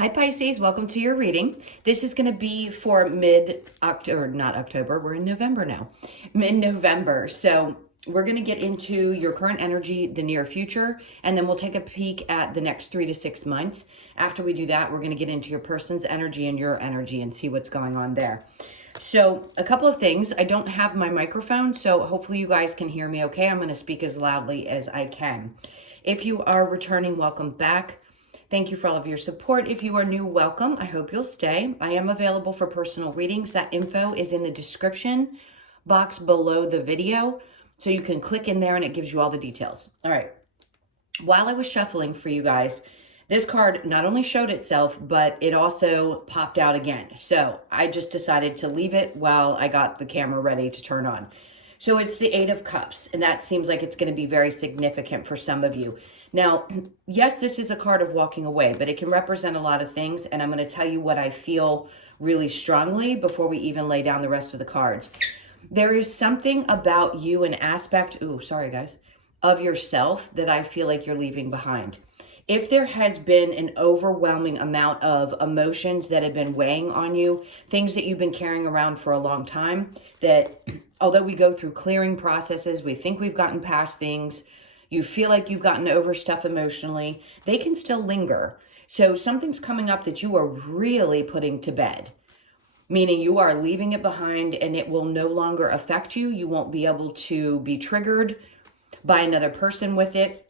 Hi Pisces, welcome to your reading. This is going to be for mid-October, not October, we're in November now, mid-November. So we're going to get into your current energy, the near future, and then we'll take a peek at the next 3 to 6 months. After we do that, we're going to get into your person's energy and your energy and see what's going on there. So a couple of things. I don't have my microphone, so hopefully you guys can hear me okay. I'm going to speak as loudly as I can. If you are returning, welcome back. Thank you for all of your support. If you are new, welcome. I hope you'll stay. I am available for personal readings. That info is in the description box below the video. So you can click in there and it gives you all the details. All right. While I was shuffling for you guys, this card not only showed itself, but it also popped out again. So I just decided to leave it while I got the camera ready to turn on. So it's the Eight of Cups, and that seems like it's going to be very significant for some of you. Now, yes, this is a card of walking away, but it can represent a lot of things, and I'm going to tell you what I feel really strongly before we even lay down the rest of the cards. There is something about you, an aspect, sorry guys, of yourself that I feel like you're leaving behind. If there has been an overwhelming amount of emotions that have been weighing on you, things that you've been carrying around for a long time, that although we go through clearing processes, we think we've gotten past things, you feel like you've gotten over stuff emotionally, they can still linger. So something's coming up that you are really putting to bed, meaning you are leaving it behind and it will no longer affect you. You won't be able to be triggered by another person with it.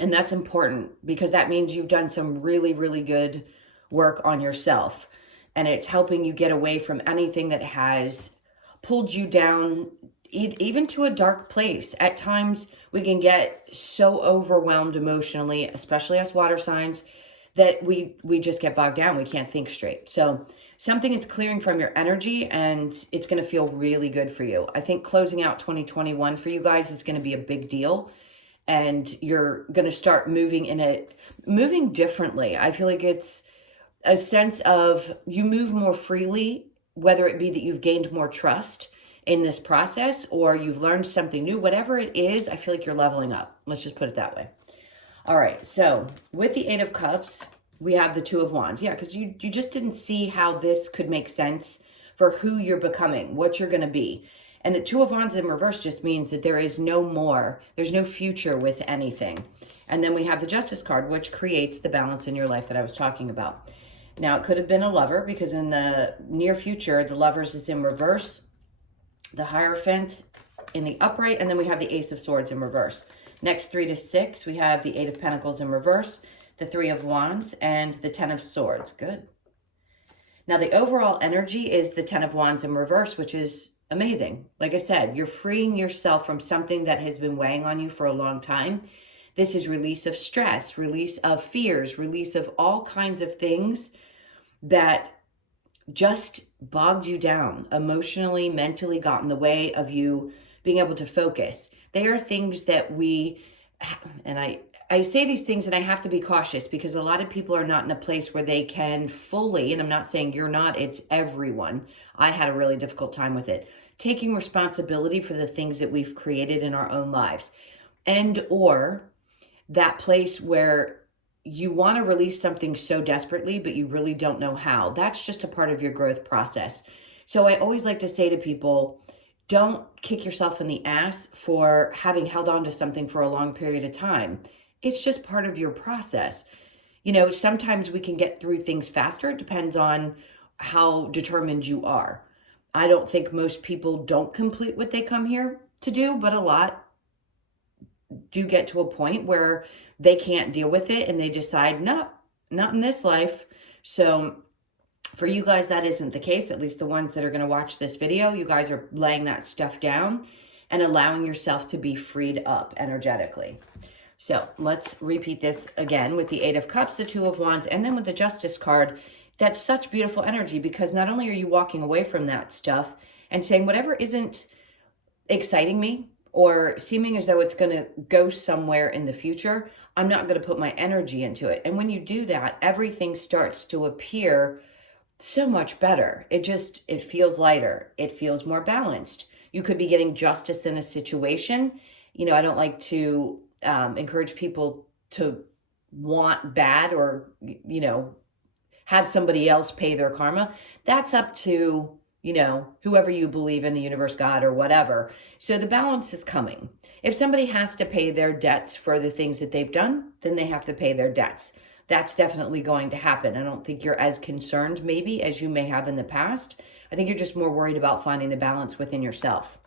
And that's important because that means you've done some really, really good work on yourself. And it's helping you get away from anything that has pulled you down, even to a dark place. At times, we can get so overwhelmed emotionally, especially us water signs, that we just get bogged down. We can't think straight. So something is clearing from your energy and it's going to feel really good for you. I think closing out 2021 for you guys is going to be a big deal. And you're going to start moving differently. I feel like it's a sense of you move more freely, whether it be that you've gained more trust in this process or you've learned something new, whatever it is, I feel like you're leveling up. Let's just put it that way. All right. So with the Eight of Cups, we have the Two of Wands. Yeah, because you just didn't see how this could make sense for who you're becoming, what you're going to be. And the Two of Wands in reverse just means that there's no future with anything. And then we have the Justice card, which creates the balance in your life that I was talking about. Now, it could have been a lover because in the near future, the Lovers is in reverse, the Hierophant in the upright, and then we have the Ace of Swords in reverse. Next 3 to 6, we have the Eight of Pentacles in reverse, the Three of Wands, and the Ten of Swords. Good. Now, the overall energy is the Ten of Wands in reverse, which is amazing. Like I said, you're freeing yourself from something that has been weighing on you for a long time. This is release of stress, release of fears, release of all kinds of things that just bogged you down emotionally, mentally, got in the way of you being able to focus. They are things that and I say these things and I have to be cautious because a lot of people are not in a place where they can fully, and I'm not saying you're not, it's everyone. I had a really difficult time with it. Taking responsibility for the things that we've created in our own lives. And or that place where you want to release something so desperately, but you really don't know how. That's just a part of your growth process. So I always like to say to people, don't kick yourself in the ass for having held on to something for a long period of time. It's just part of your process. You know, sometimes we can get through things faster. It depends on how determined you are. I don't think most people don't complete what they come here to do, but a lot do get to a point where they can't deal with it and they decide, no, not in this life. So for you guys, that isn't the case. At least the ones that are going to watch this video, you guys are laying that stuff down and allowing yourself to be freed up energetically. So let's repeat this again with the Eight of Cups, the Two of Wands, and then with the Justice card. That's such beautiful energy because not only are you walking away from that stuff and saying whatever isn't exciting me or seeming as though it's going to go somewhere in the future, I'm not going to put my energy into it. And when you do that, everything starts to appear so much better. It feels lighter. It feels more balanced. You could be getting justice in a situation. You know, I don't like to encourage people to want bad or, you know, have somebody else pay their karma. That's up to, you know, whoever you believe in, the universe, God, or whatever. So the balance is coming. If somebody has to pay their debts for the things that they've done, then they have to pay their debts. That's definitely going to happen. I don't think you're as concerned maybe as you may have in the past. I think you're just more worried about finding the balance within yourself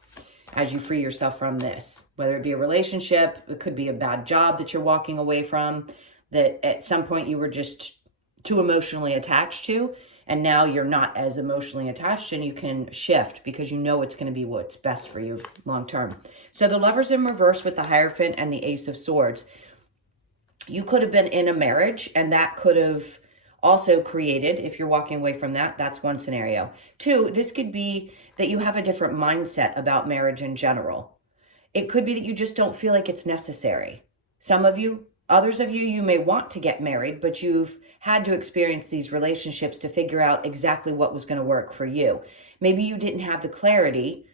as you free yourself from this, whether it be a relationship, it could be a bad job that you're walking away from, that at some point you were just too emotionally attached to, and now you're not as emotionally attached and you can shift because you know it's going to be what's best for you long term. So the Lover's in reverse with the Hierophant and the Ace of Swords. You could have been in a marriage and that could have also created, if you're walking away from that, that's one scenario. Two, this could be that you have a different mindset about marriage in general. It could be that you just don't feel like it's necessary. Some of you, others of you, you may want to get married, but you've had to experience these relationships to figure out exactly what was going to work for you. Maybe you didn't have the clarity,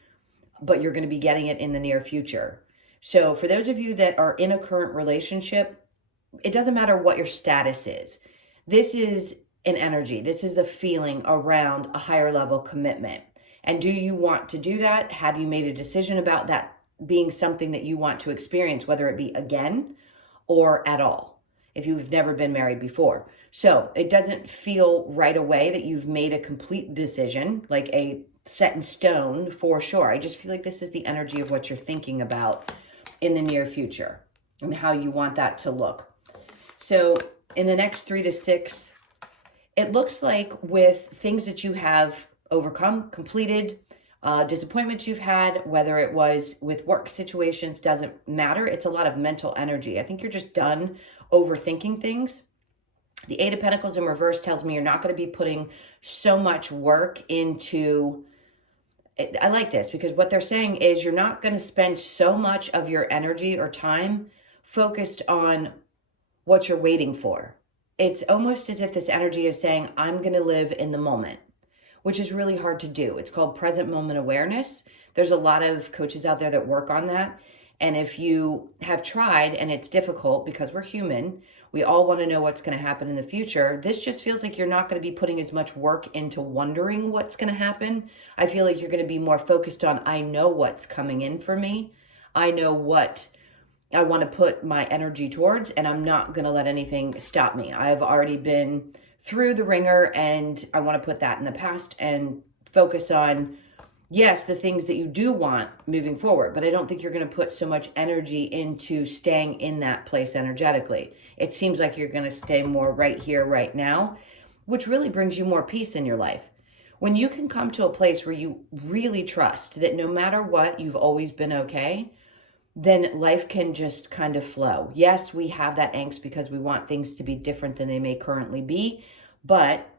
but you're going to be getting it in the near future. So for those of you that are in a current relationship, it doesn't matter what your status is. This is an energy. This is a feeling around a higher level commitment. And do you want to do that? Have you made a decision about that being something that you want to experience, whether it be again or at all, if you've never been married before? So it doesn't feel right away that you've made a complete decision, like a set in stone for sure. I just feel like this is the energy of what you're thinking about in the near future and how you want that to look. So in the next 3 to 6, it looks like with things that you have overcome, completed, disappointments you've had, whether it was with work situations, doesn't matter. It's a lot of mental energy. I think you're just done overthinking things. The Eight of Pentacles in reverse tells me you're not going to be putting so much work into... I like this because what they're saying is you're not going to spend so much of your energy or time focused on what you're waiting for. It's almost as if this energy is saying, I'm going to live in the moment, which is really hard to do. It's called present moment awareness. There's a lot of coaches out there that work on that. And if you have tried and it's difficult because we're human, we all want to know what's going to happen in the future. This just feels like you're not going to be putting as much work into wondering what's going to happen. I feel like you're going to be more focused on, I know what's coming in for me. I know what I want to put my energy towards, and I'm not going to let anything stop me. I've already been through the ringer, and I want to put that in the past and focus on, yes, the things that you do want moving forward, but I don't think you're going to put so much energy into staying in that place energetically. It seems like you're going to stay more right here, right now, which really brings you more peace in your life. When you can come to a place where you really trust that no matter what, you've always been okay, then life can just kind of flow. Yes, we have that angst because we want things to be different than they may currently be, but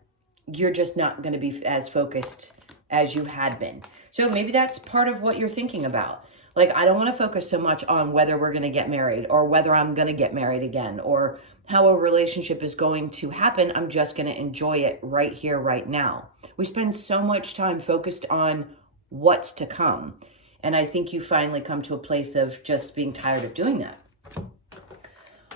you're just not going to be as focused as you had been. So maybe that's part of what you're thinking about. Like, I don't want to focus so much on whether we're going to get married or whether I'm going to get married again or how a relationship is going to happen. I'm just going to enjoy it right here, right now. We spend so much time focused on what's to come. And I think you finally come to a place of just being tired of doing that.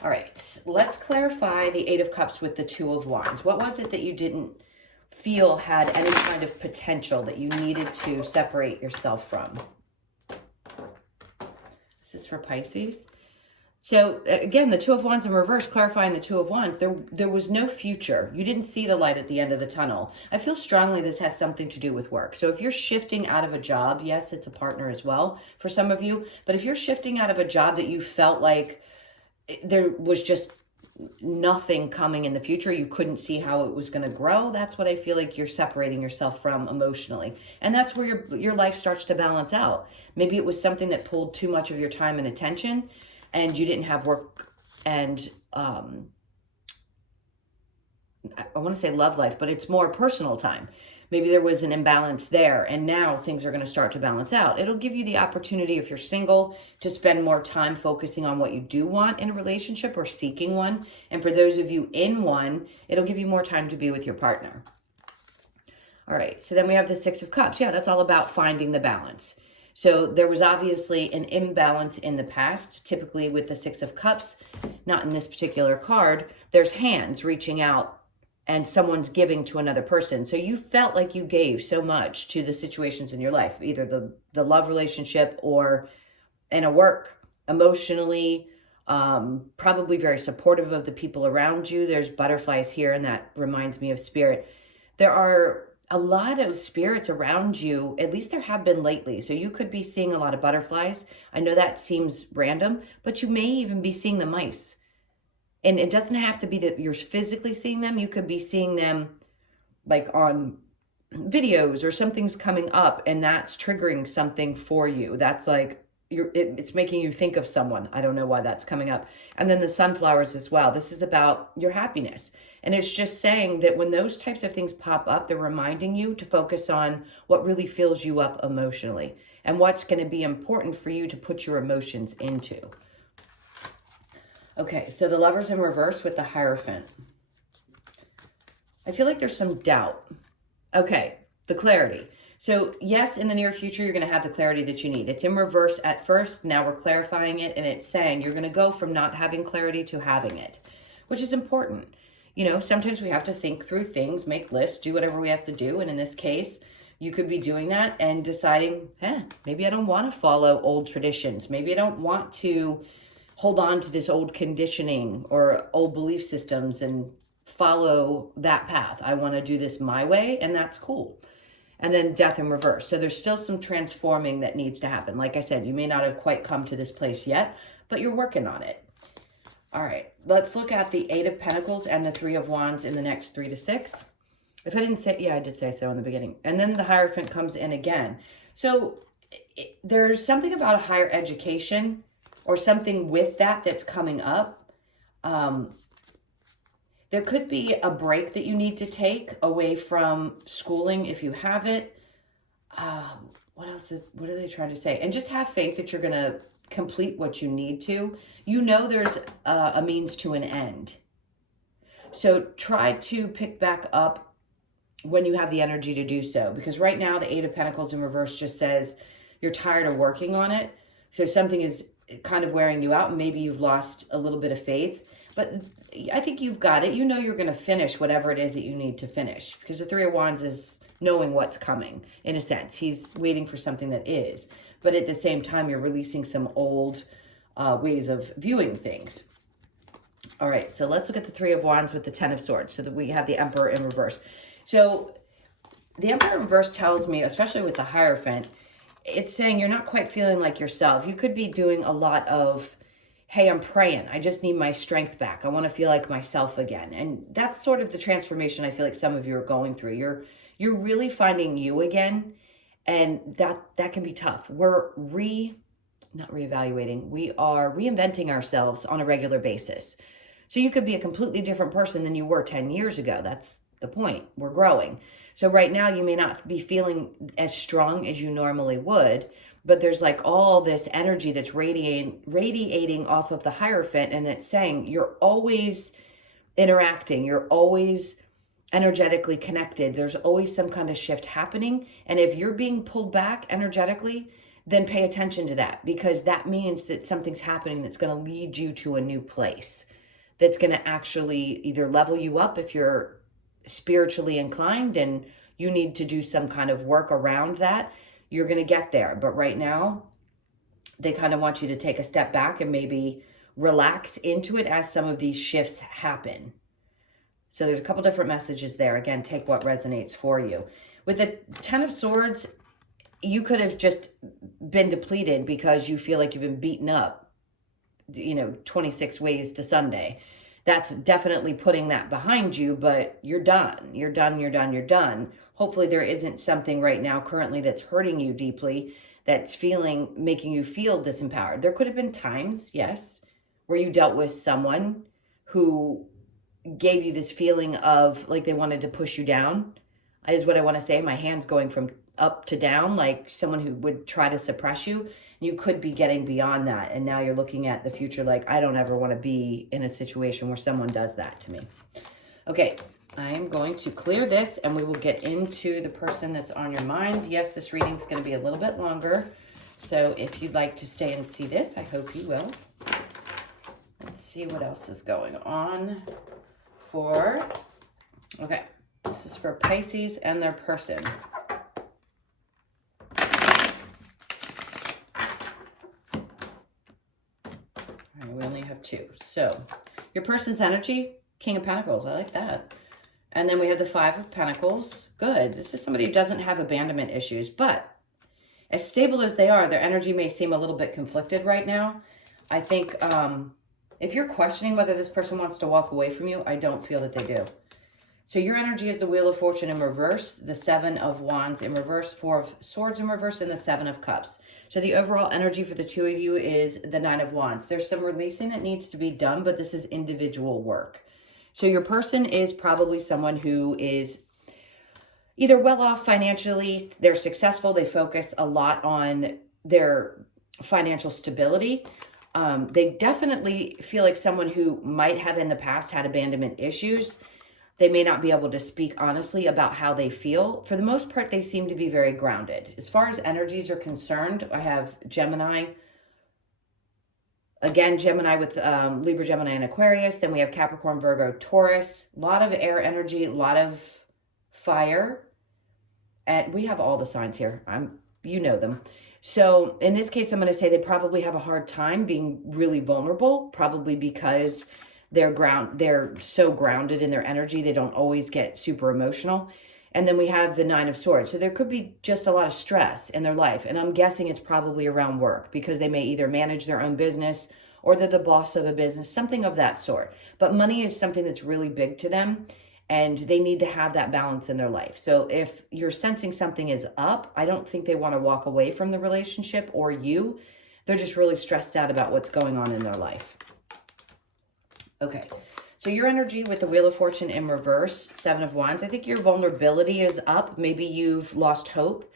All right, let's clarify the Eight of Cups with the Two of Wands. What was it that you didn't feel had any kind of potential that you needed to separate yourself from? This is for Pisces. So again, the Two of Wands in reverse, clarifying the Two of Wands, there was no future. You didn't see the light at the end of the tunnel. I feel strongly this has something to do with work. So if you're shifting out of a job, yes, it's a partner as well for some of you, but if you're shifting out of a job that you felt like there was just nothing coming in the future, you couldn't see how it was going to grow, that's what I feel like you're separating yourself from emotionally. And that's where your life starts to balance out. Maybe it was something that pulled too much of your time and attention, and you didn't have work and, I want to say love life, but it's more personal time. Maybe there was an imbalance there, and now things are going to start to balance out. It'll give you the opportunity, if you're single, to spend more time focusing on what you do want in a relationship or seeking one. And for those of you in one, it'll give you more time to be with your partner. All right, so then we have the Six of Cups. Yeah, that's all about finding the balance. So there was obviously an imbalance in the past, typically with the Six of Cups, not in this particular card. There's hands reaching out and someone's giving to another person. So you felt like you gave so much to the situations in your life, either the love relationship or in a work, emotionally, probably very supportive of the people around you. There's butterflies here, and that reminds me of spirit. There are a lot of spirits around you, at least there have been lately. So you could be seeing a lot of butterflies. I know that seems random, but you may even be seeing the mice. And it doesn't have to be that you're physically seeing them. You could be seeing them like on videos, or something's coming up and that's triggering something for you. That's like it's making you think of someone. I don't know why that's coming up. And then the sunflowers as well. This is about your happiness. And it's just saying that when those types of things pop up, they're reminding you to focus on what really fills you up emotionally and what's going to be important for you to put your emotions into. Okay, so the Lovers in reverse with the Hierophant. I feel like there's some doubt. Okay, the clarity. So yes, in the near future, you're going to have the clarity that you need. It's in reverse at first. Now we're clarifying it, and it's saying you're going to go from not having clarity to having it, which is important. You know, sometimes we have to think through things, make lists, do whatever we have to do. And in this case, you could be doing that and deciding, maybe I don't want to follow old traditions. Maybe I don't want to hold on to this old conditioning or old belief systems and follow that path. I want to do this my way, and that's cool. And then Death in reverse. So there's still some transforming that needs to happen. Like I said, you may not have quite come to this place yet, but you're working on it. All right, let's look at the Eight of Pentacles and the Three of Wands in the next 3 to 6. If I didn't say, yeah, I did say so in the beginning. And then the Hierophant comes in again. So there's something about a higher education or something with that that's coming up. There could be a break that you need to take away from schooling if you have it. What are they trying to say? And just have faith that you're going to complete what you need to. You know there's a means to an end. So try to pick back up when you have the energy to do so. Because right now the Eight of Pentacles in reverse just says you're tired of working on it. So something is kind of wearing you out, and maybe you've lost a little bit of faith. But I think you've got it. You know you're going to finish whatever it is that you need to finish. Because the Three of Wands is knowing what's coming, in a sense. He's waiting for something that is. But at the same time, you're releasing some old ways of viewing things. All right, so let's look at the Three of Wands with the Ten of Swords. So that we have the Emperor in reverse. So the Emperor in reverse tells me, especially with the Hierophant, it's saying you're not quite feeling like yourself. You could be doing a lot of, hey, I'm praying. I just need my strength back. I want to feel like myself again. And that's sort of the transformation I feel like some of you are going through. You're really finding you again. And that can be tough. We're not reevaluating. We are reinventing ourselves on a regular basis. So you could be a completely different person than you were 10 years ago. That's the point. We're growing. So right now you may not be feeling as strong as you normally would, but there's like all this energy that's radiating off of the Hierophant, and it's saying you're always interacting. You're always energetically connected. There's always some kind of shift happening. And if you're being pulled back energetically, then pay attention to that, because that means that something's happening that's going to lead you to a new place, that's going to actually either level you up if you're spiritually inclined and you need to do some kind of work around that. You're going to get there. But right now, they kind of want you to take a step back and maybe relax into it as some of these shifts happen. So there's a couple different messages there. Again, take what resonates for you. With the Ten of Swords, you could have just been depleted because you feel like you've been beaten up, 26 ways to Sunday. That's definitely putting that behind you, but you're done. You're done. Hopefully there isn't something right now currently that's hurting you deeply, that's making you feel disempowered. There could have been times, yes, where you dealt with someone who gave you this feeling of like they wanted to push you down, is what I want to say. My hand's going from up to down, like someone who would try to suppress you. You could be getting beyond that. And now you're looking at the future like, I don't ever want to be in a situation where someone does that to me. Okay, I am going to clear this and we will get into the person that's on your mind. Yes, this reading's going to be a little bit longer. So if you'd like to stay and see this, I hope you will. Let's see what else is going on for Okay, this is for Pisces and their person. We only have 2. So your person's energy, King of Pentacles. I like that. And then we have the 5 of Pentacles. Good. This is somebody who doesn't have abandonment issues, but as stable as they are, their energy may seem a little bit conflicted right now. I think if you're questioning whether this person wants to walk away from you, I don't feel that they do. So your energy is the Wheel of Fortune in reverse, the 7 of Wands in reverse, 4 of Swords in reverse, and the 7 of Cups. So the overall energy for the 2 of you is the 9 of Wands. There's some releasing that needs to be done, but this is individual work. So your person is probably someone who is either well off financially, they're successful, they focus a lot on their financial stability. They definitely feel like someone who might have in the past had abandonment issues. They may not be able to speak honestly about how they feel. For the most part, they seem to be very grounded. As far as energies are concerned, I have Gemini. Again, Gemini with Libra, Gemini, and Aquarius. Then we have Capricorn, Virgo, Taurus. A lot of air energy, a lot of fire. And we have all the signs here. You know them. So in this case, I'm going to say they probably have a hard time being really vulnerable, probably because they're so grounded in their energy, they don't always get super emotional. And then we have the 9 of Swords. So there could be just a lot of stress in their life. And I'm guessing it's probably around work because they may either manage their own business or they're the boss of a business, something of that sort. But money is something that's really big to them and they need to have that balance in their life. So if you're sensing something is up, I don't think they want to walk away from the relationship or you. They're just really stressed out about what's going on in their life. Okay, so your energy with the Wheel of Fortune in reverse, 7 of Wands, I think your vulnerability is up. Maybe you've lost hope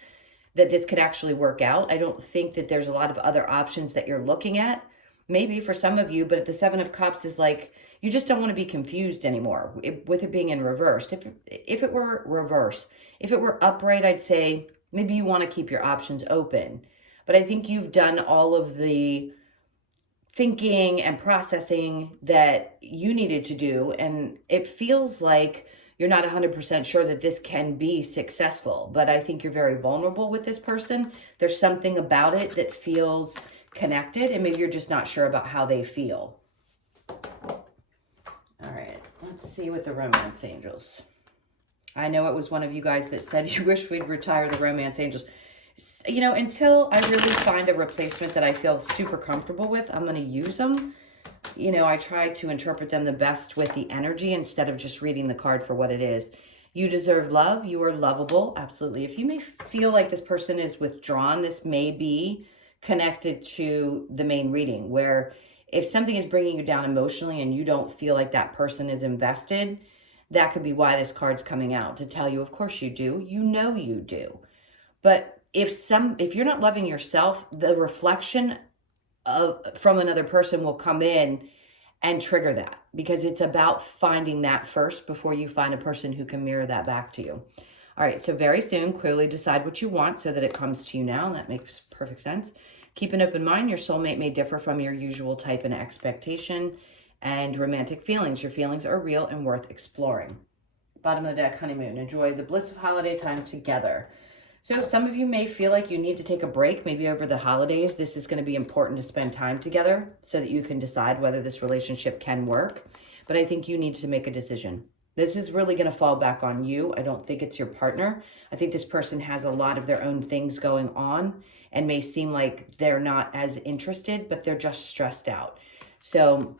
that this could actually work out. I don't think that there's a lot of other options that you're looking at. Maybe for some of you, but the 7 of Cups is like, you just don't want to be confused anymore with it being in reverse. If it were reverse, if it were upright, I'd say maybe you want to keep your options open. But I think you've done all of the thinking and processing that you needed to do. And it feels like you're not 100% sure that this can be successful, but I think you're very vulnerable with this person. There's something about it that feels connected and maybe you're just not sure about how they feel. All right, let's see what the romance angels. I know it was one of you guys that said you wish we'd retire the romance angels. You know, until I really find a replacement that I feel super comfortable with, I'm going to use them. You know, I try to interpret them the best with the energy instead of just reading the card for what it is. You deserve love. You are lovable. Absolutely. If you may feel like this person is withdrawn, this may be connected to the main reading, where if something is bringing you down emotionally and you don't feel like that person is invested, that could be why this card's coming out, to tell you, of course you do. You know you do. But if you're not loving yourself, the reflection from another person will come in and trigger that, because it's about finding that first before you find a person who can mirror that back to you. All right, so very soon, clearly decide what you want so that it comes to you now. That makes perfect sense. Keep an open mind. Your soulmate may differ from your usual type and expectation. And romantic feelings. Your feelings are real and worth exploring. Bottom of the deck, honeymoon. Enjoy the bliss of holiday time together. So some of you may feel like you need to take a break, maybe over the holidays. This is going to be important to spend time together so that you can decide whether this relationship can work. But I think you need to make a decision. This is really going to fall back on you. I don't think it's your partner. I think this person has a lot of their own things going on and may seem like they're not as interested, but they're just stressed out. So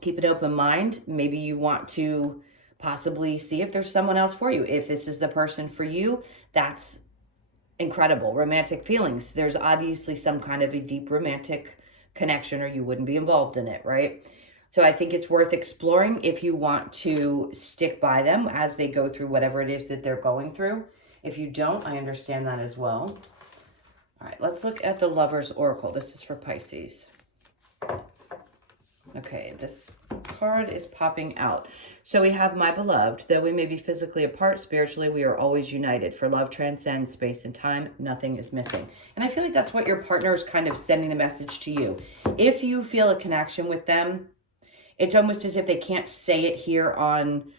keep an open mind. Maybe you want to possibly see if there's someone else for you. If this is the person for you, that's incredible. Romantic feelings. There's obviously some kind of a deep romantic connection or you wouldn't be involved in it, right? So I think it's worth exploring if you want to stick by them as they go through whatever it is that they're going through. If you don't, I understand that as well. All right, let's look at the Lover's Oracle. This is for Pisces. Okay, this card is popping out. So we have my beloved, though we may be physically apart, spiritually, we are always united. For love transcends space and time, nothing is missing. And I feel like that's what your partner is kind of sending the message to you. If you feel a connection with them, it's almost as if they can't say it here on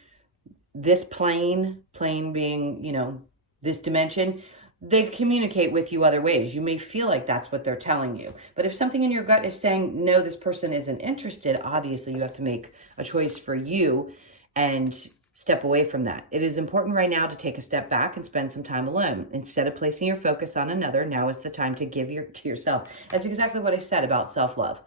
this plane being, you know, this dimension, they communicate with you other ways. You may feel like that's what they're telling you. But if something in your gut is saying, no, this person isn't interested, obviously you have to make a choice for you and step away from that. It is important right now to take a step back and spend some time alone. Instead of placing your focus on another, now is the time to give to yourself. That's exactly what I said about self-love.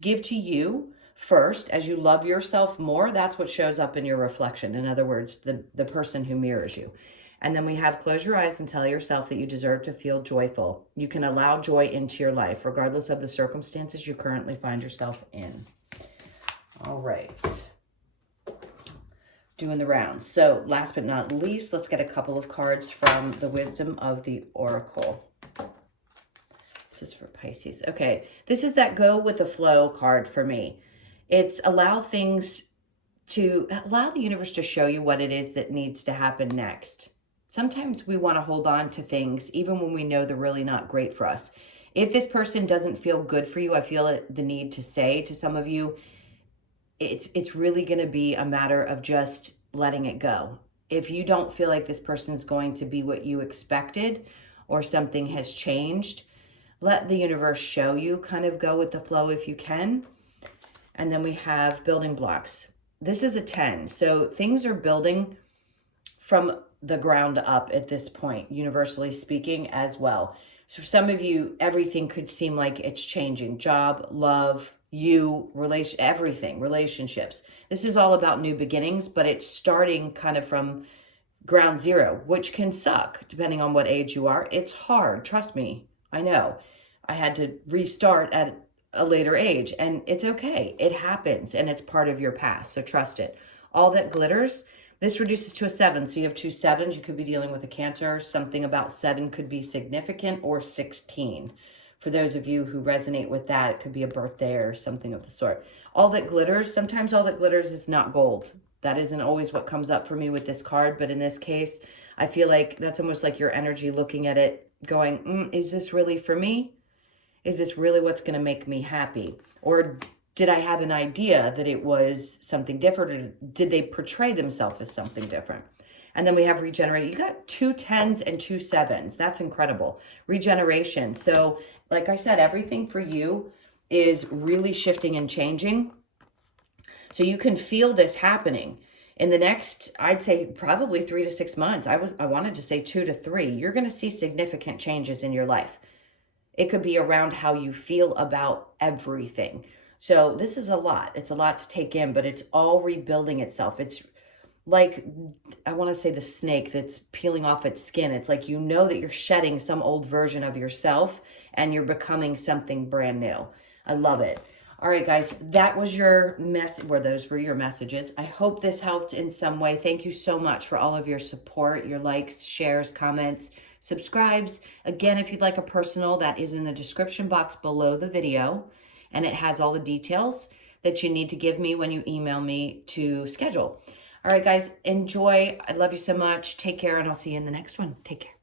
Give to you first. As you love yourself more, that's what shows up in your reflection. In other words, the person who mirrors you. And then we have close your eyes and tell yourself that you deserve to feel joyful. You can allow joy into your life, regardless of the circumstances you currently find yourself in. All right. Doing the rounds. So last but not least, let's get a couple of cards from the Wisdom of the Oracle. This is for Pisces. Okay. This is that go with the flow card for me. It's allow the universe to show you what it is that needs to happen next. Sometimes we want to hold on to things even when we know they're really not great for us. If this person doesn't feel good for you, I feel the need to say to some of you, it's really going to be a matter of just letting it go. If you don't feel like this person's going to be what you expected or something has changed, let the universe show you. Kind of go with the flow if you can. And then we have building blocks. This is a 10. So things are building from the ground up at this point, universally speaking as well. So for some of you, everything could seem like it's changing. Job, love, everything, relationships. This is all about new beginnings, but it's starting kind of from ground zero, which can suck depending on what age you are. It's hard. Trust me. I know. I had to restart at a later age, and it's okay. It happens, and it's part of your past. So trust it. All that glitters. This reduces to a 7. So you have 2 7s. You could be dealing with a Cancer. Something about 7 could be significant, or 16. For those of you who resonate with that, it could be a birthday or something of the sort. All that glitters. Sometimes all that glitters is not gold. That isn't always what comes up for me with this card. But in this case, I feel like that's almost like your energy looking at it going, is this really for me? Is this really what's going to make me happy? Or did I have an idea that it was something different, or did they portray themselves as something different? And then we have regenerate. You got 2 10s and 2 7s. That's incredible. Regeneration. So like I said, everything for you is really shifting and changing. So you can feel this happening in the next, I'd say probably 3 to 6 months. I wanted to say 2 to 3. You're going to see significant changes in your life. It could be around how you feel about everything. So this is a lot. It's a lot to take in, but it's all rebuilding itself. It's like, I want to say the snake that's peeling off its skin. It's like, you know that you're shedding some old version of yourself and you're becoming something brand new. I love it. All right, guys, that was your those were your messages. I hope this helped in some way. Thank you so much for all of your support, your likes, shares, comments, subscribes. Again, if you'd like a personal, that is in the description box below the video, and it has all the details that you need to give me when you email me to schedule. All right, guys, enjoy. I love you so much. Take care, and I'll see you in the next one. Take care.